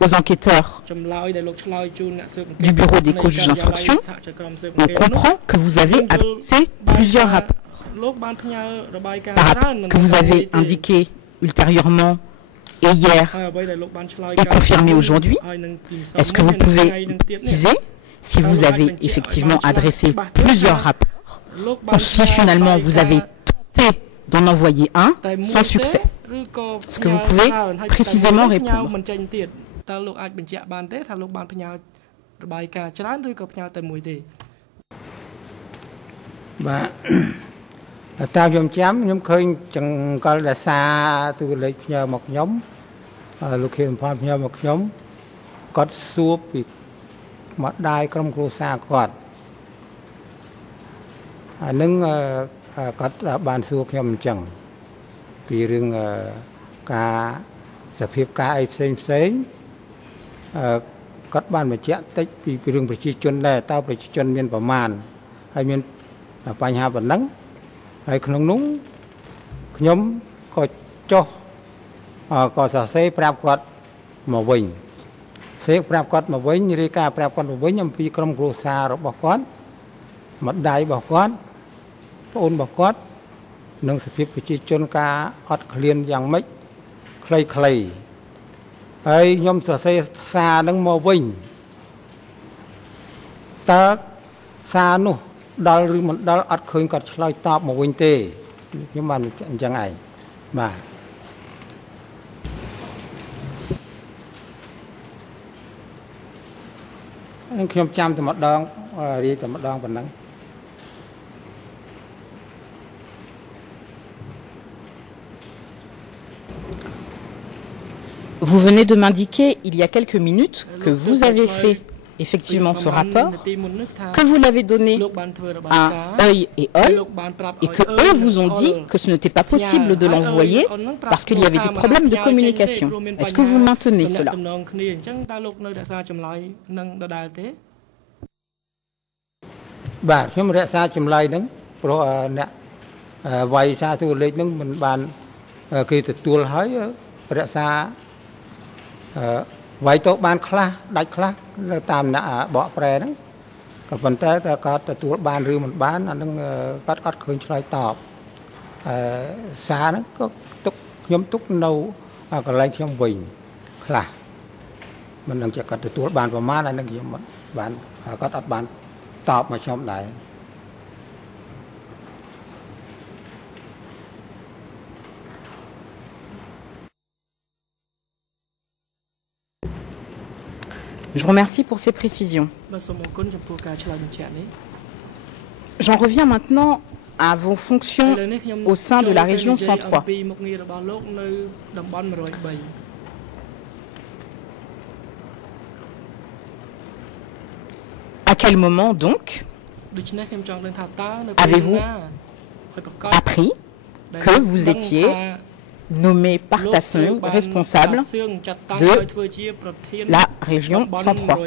aux enquêteurs du bureau des causes d'instruction, on comprend que vous avez adressé plusieurs rapports. Par rapport à ce que vous avez indiqué ultérieurement et hier est confirmé aujourd'hui. Est-ce que vous pouvez préciser si vous avez effectivement adressé plusieurs rapports ou si finalement vous avez tenté d'en envoyer un sans succès? Est-ce que vous pouvez précisément répondre? Tao nhôm chém nhôm khơi chẳng có là xa từ lấy nhờ một nhóm lúc hiện pháp nhờ một nhóm có suốt vì mặt đai trong cô xa quạt nâng có bàn suốt nhôm chẳng vì rừng cả sập hiệp cả ai xem có bàn mà chết tích vì rừng phải chi chân này tao phải chi chân miền bảo màn hay miền Pành Hà vẫn nắng hay không núng nhóm có cho có sở xe prap quạt màu bình xe prap quạt màu bình như ca prap quạt màu bình nhằm phi trong cô xa rồi bảo quán mặt đáy bảo quán ôn bảo quán nâng sự phép chỉ chôn ca ọt liên dạng mấy clay clay ấy nhóm sở xe xa nâng màu bình ta xa nụ đal rư mình đal ắt khơi cắt slide top một vinh tê nhưng mà chẳng ai mà anh khi chăm thì mặt đòn đi từ mặt đòn vẫn nắng. Vous venez de m'indiquer il y a quelques minutes que vous avez fait effectivement ce rapport, que vous l'avez donné à œil et œil et que eux vous ont dit que ce n'était pas possible de l'envoyer parce qu'il y avait des problèmes de communication. Est-ce que vous maintenez cela? Vậy tôi ban class đại class tam nã bỏ pre đó, còn vấn đề ta có tôi ban rư mình bán là nó cắt khơi chơi tọp xa nó có túc nhóm túc nâu còn lại trong bình class mình đang chỉ có tôi ban vào má là nó kiểu mình bán cắt bán tọp mà trong này. Je vous remercie pour ces précisions. J'en reviens maintenant à vos fonctions au sein de la région 103. À quel moment donc avez-vous appris que vous étiez nommé par Tasung responsable de la région 103.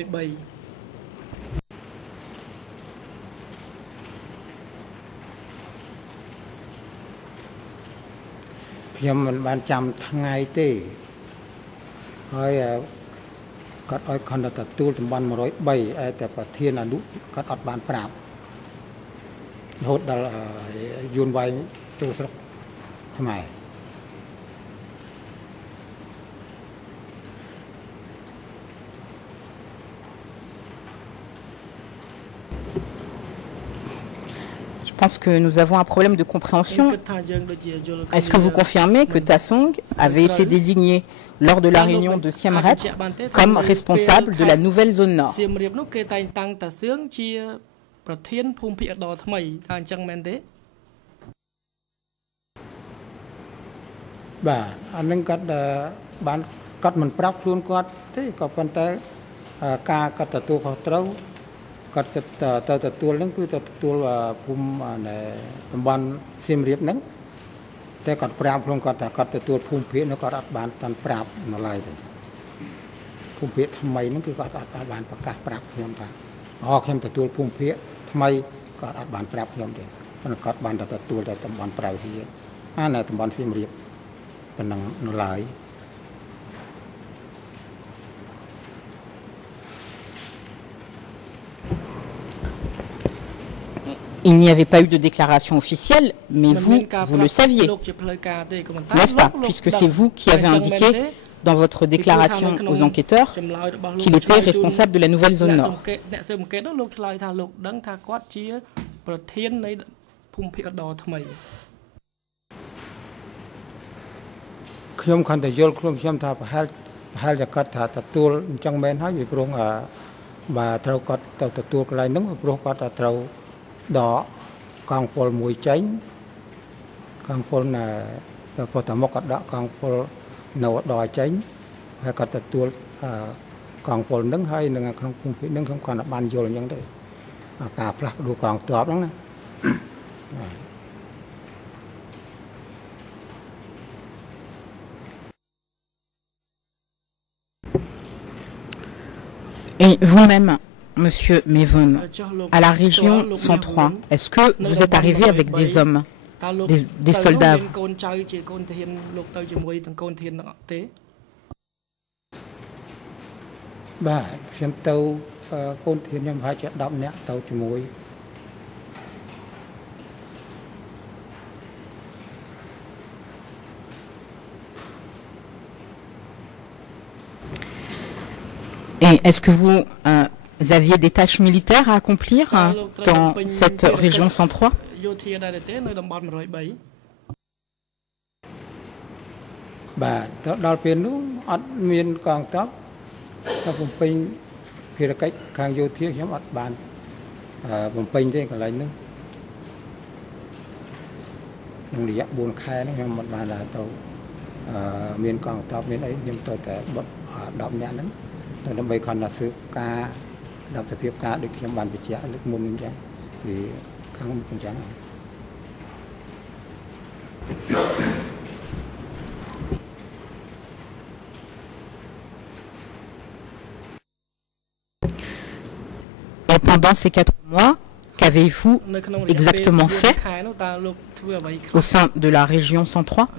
ខ្ញុំមិនបានចាំថ្ងៃទេហើយគាត់ឲ្យខណ្ឌទទួលតំបន់103ឯតែប្រធានអនុគាត់អត់បានប្រាប់រហូតដល់យួនវាយចូលស្រុកខ្មែរ Je pense que nous avons un problème de compréhension. Est-ce que vous confirmez que Tasung avait été désigné lors de la réunion de Siem Reap comme responsable de la nouvelle zone nord? Cắt từ tuôn nâng cứ từ tuôn phum này tầm ban Siem Reap nâng, thế cắt prap luôn cắt từ tuôn phum phía nó cắt bán tan prap nó lại thôi, phum phía tham mấy nâng cứ cắt bán bạc cá prap nhom ta, xem từ tuôn phum phía tham mấy cắt bán prap nhom đấy, nó cắt bán từ tuôn từ tầm ban prap phía, này tầm ban Siem Reap, bên nó lại. Il n'y avait pas eu de déclaration officielle, mais vous le saviez, n'est-ce pas, puisque c'est vous qui avez indiqué dans votre déclaration aux enquêteurs qu'il était responsable de la nouvelle zone nord. Et vous-même, Monsieur Mevon, à la région 103, est-ce que vous êtes arrivé avec des hommes, des soldats? Et est-ce que vous aviez des tâches militaires à accomplir dans cette région 103? Et pendant ces 4 mois, qu'avez-vous exactement fait au sein de la région 103?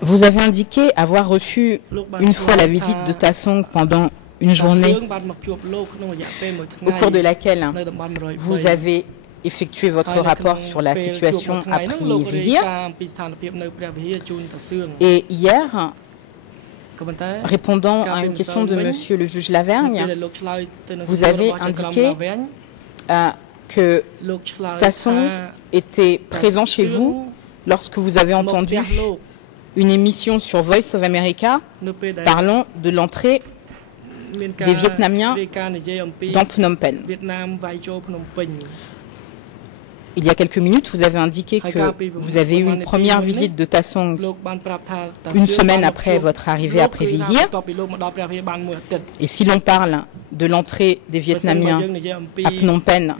Vous avez indiqué avoir reçu une fois la visite de Tassong pendant une journée au cours de laquelle vous avez effectué votre rapport sur la situation à Privihir. Et hier, répondant à une question de Monsieur le juge Lavergne, vous avez indiqué que Tassong était présent chez vous lorsque vous avez entendu une émission sur Voice of America parlant de l'entrée des Vietnamiens dans Phnom Penh. Il y a quelques minutes, vous avez indiqué que vous avez eu une première visite de Tassong une semaine après votre arrivée à Privihir. Et si l'on parle de l'entrée des Vietnamiens à Phnom Penh,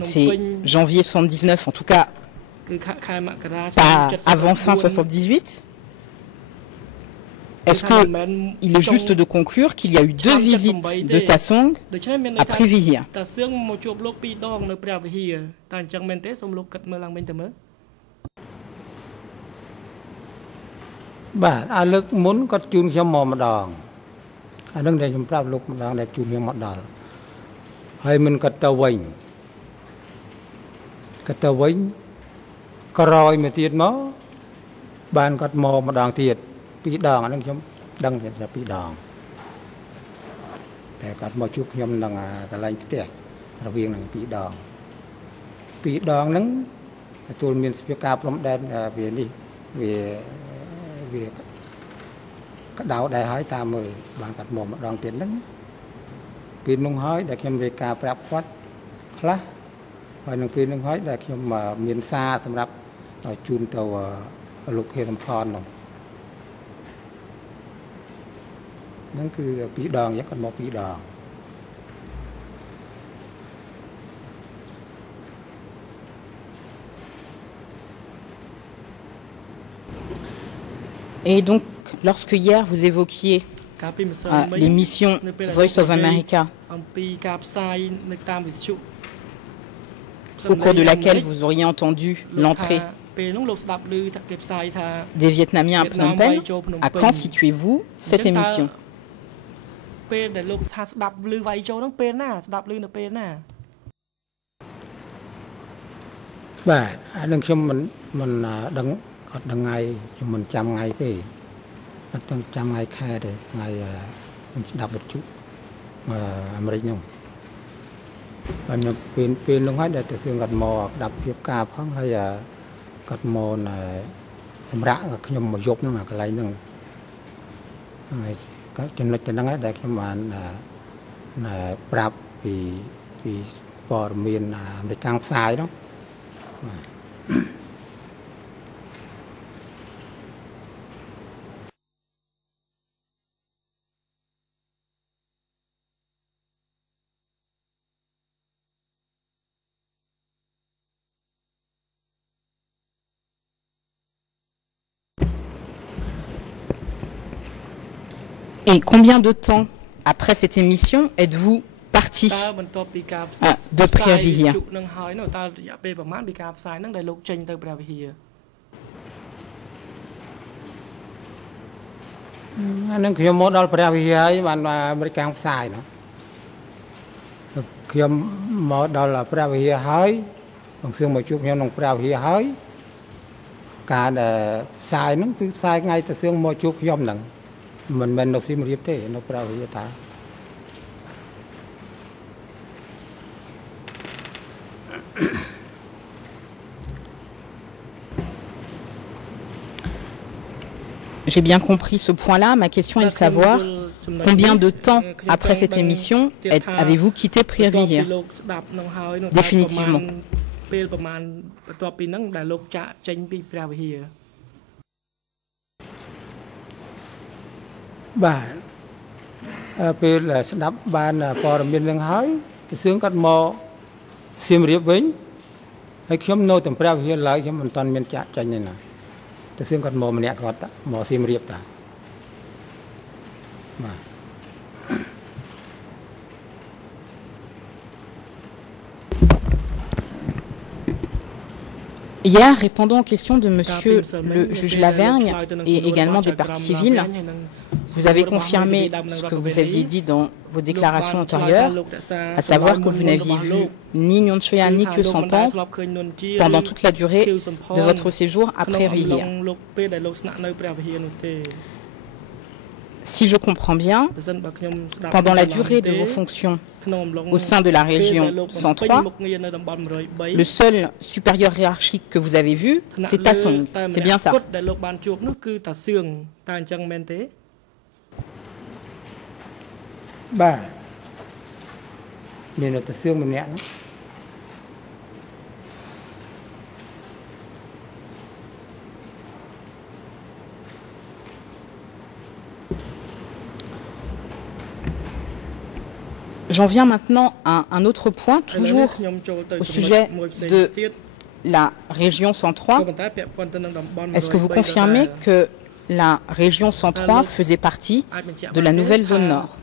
c'est janvier 79, en tout cas pas avant fin 78. Est-ce qu'il est juste de conclure qu'il y a eu 2 visites de Tassong à Privihir? ហ្នឹងគឺ2 ដងយកគាត់មក2 ដង Et donc, lorsque hier vous évoquiez l'émission Voice of America, au cours de laquelle vous auriez entendu l'entrée des Vietnamiens à Phnom Penh, à quand situez-vous cette émission? Et combien de temps après cette émission êtes-vous parti de Preah-Vihear? J'ai bien compris ce point-là. Ma question est de savoir combien de temps après cette émission avez-vous quitté Preah-Vihear définitivement? Hier, répondant aux questions de monsieur le juge Lavergne et également des parties civiles, vous avez confirmé ce que vous aviez dit dans vos déclarations antérieures, à savoir que vous n'aviez vu ni Nguyen Xuan An ni Khieu Samphan pendant toute la durée de votre séjour à Preah-Vihear. Si je comprends bien, pendant la durée de vos fonctions au sein de la région 103, le seul supérieur hiérarchique que vous avez vu, c'est Tassong. C'est bien ça? J'en viens maintenant à un autre point, toujours au sujet de la région 103. Est-ce que vous confirmez que la région 103 faisait partie de la nouvelle zone nord?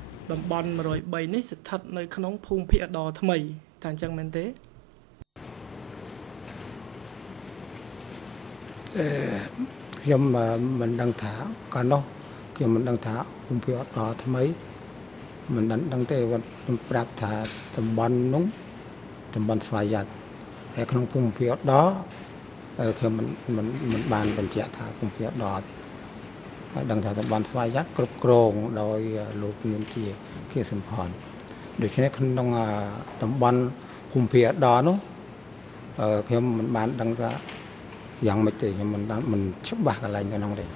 mình đang tớiวันปรับថាតំបន់នោះតំបន់ស្វយ័តហើយក្នុងភូមិភាគđóខ្ញុំមិនបានបញ្ជាក់ថាភូមិភាគđóទេហើយដឹងថាតំបន់ស្វយ័តគ្រប់គ្រងដោយលោកនាយកជាខៀវសំផនដូច្នេះក្នុងតំបន់ភូមិភាគđóនោះខ្ញុំមិនបានដឹងថាយ៉ាងម៉េចទេខ្ញុំមិនច្បាស់កន្លែងក្នុងទេ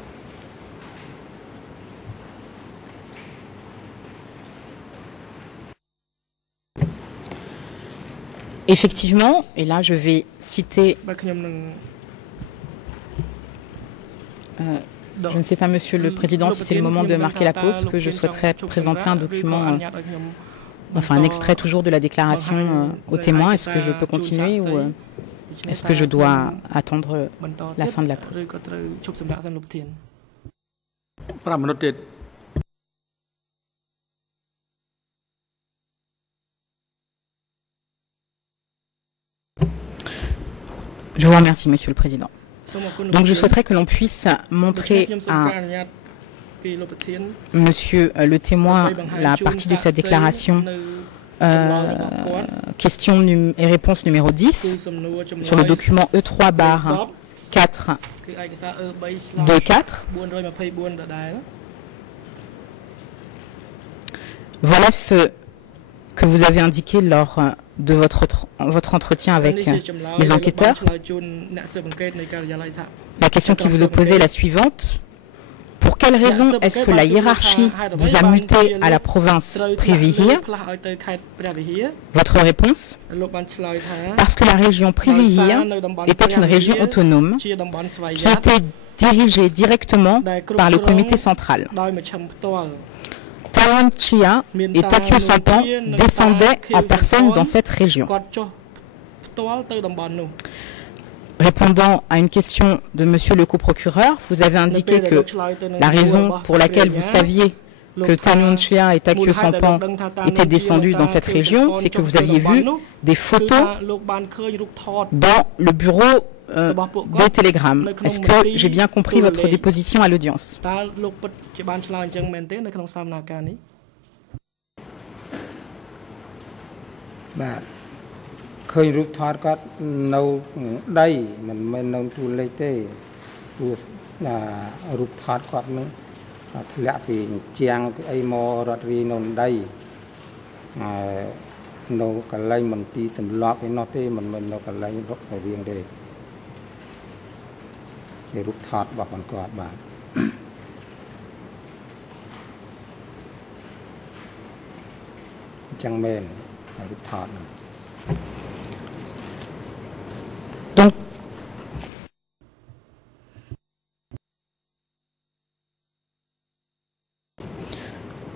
Effectivement, et là je vais citer Je ne sais pas, Monsieur le Président, si c'est le moment de marquer la pause, que je souhaiterais présenter un document, enfin un extrait toujours de la déclaration aux témoins. Est-ce que je peux continuer ou est-ce que je dois attendre la fin de la pause? Je vous remercie, Monsieur le Président. Donc je souhaiterais que l'on puisse montrer à Monsieur le témoin la partie de sa déclaration, question et réponse numéro 10, sur le document E3/424. Voilà ce que vous avez indiqué lors de votre entretien avec les enquêteurs. La question qui vous est posée est la suivante. Pour quelle raison est-ce que la hiérarchie vous a muté à la province Privihir? Votre réponse? Parce que la région Privihir était une région autonome qui était dirigée directement par le comité central. Tawon Chia et Takeo Sampan descendaient en personne dans cette région. Répondant à une question de Monsieur le coprocureur, vous avez indiqué que la raison pour laquelle vous saviez que Tawon Chia et Takeo Sampan étaient descendus dans cette région, c'est que vous aviez vu des photos dans le bureau des télégrammes. Est-ce que j'ai bien compris votre déposition à l'audience?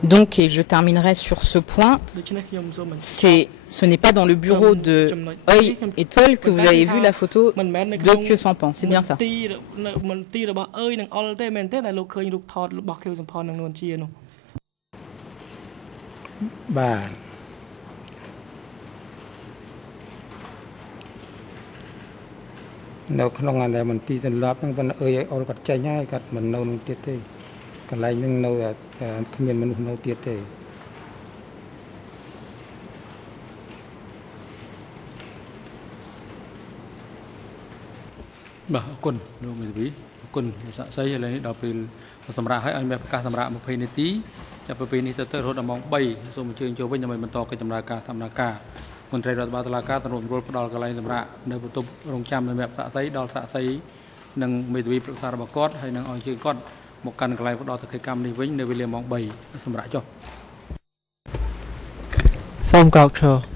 Donc, et je terminerai sur ce point, ce n'est pas dans le bureau de Oeil et Tol que vous avez vu la photo de Kyo Sampan, c'est bien ça? Xong cọc chờ.